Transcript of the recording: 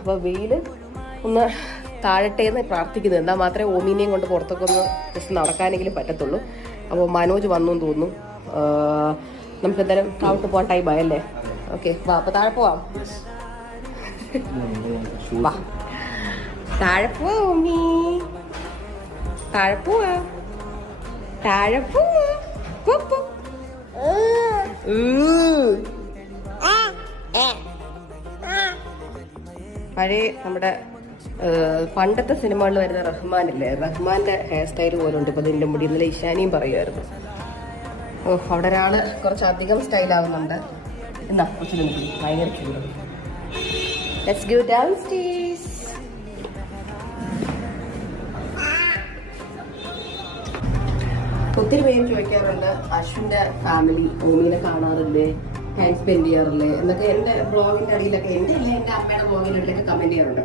അപ്പോൾ വെയിൽ ഒന്ന് താഴട്ടേന്ന് പ്രാർത്ഥിക്കുന്നത്. എന്നാൽ മാത്രമേ ഓമീനെയും കൊണ്ട് പുറത്തൊക്കെ ഒന്ന് ജസ്റ്റ് നടക്കാനെങ്കിലും പറ്റത്തുള്ളൂ. അപ്പോൾ മനോജ് വന്നു എന്ന് തോന്നുന്നു. നമുക്ക് എന്തായാലും താഴോട്ട് പോകാൻ ടൈം ആയല്ലേ? ഓക്കെ, വാ. അപ്പോൾ താഴെ പോവാം. വാ, താഴെ പോവാ ഓമി, താഴെ പോവാ, താഴെ പോവാ. പഴയ നമ്മുടെ പണ്ടത്തെ സിനിമകളിൽ വരുന്ന റഹ്മാനില്ലേ, റഹ്മാന്റെ ഹെയർ സ്റ്റൈൽ പോലെ ഉണ്ട് ഇപ്പൊ ഇതിന്റെ മുടി. ഇന്നലെ ഇഷാനിയും പറയുമായിരുന്നു. ഓ, അവിടെ ഒരാള് കുറച്ചധികം സ്റ്റൈലാവുന്നുണ്ട്. എന്നാ കുറച്ച് ഭയങ്കര ചൂട്. Let's go downstairs. ഒത്തിരി പേര് ചോദിക്കാറുണ്ട്, അശ്വിന്റെ ഫാമിലി ഓമീനെ കാണാറില്ലേ, ടൈം സ്പെൻഡ് ചെയ്യാറില്ലേ എന്നൊക്കെ. എന്റെ ബ്ലോഗിന്റെ അടിയിലൊക്കെ, എന്റെ അമ്മയുടെ ബ്ലോഗിന്റെ അടിയിലൊക്കെ കമന്റ് ചെയ്യാറുണ്ട്.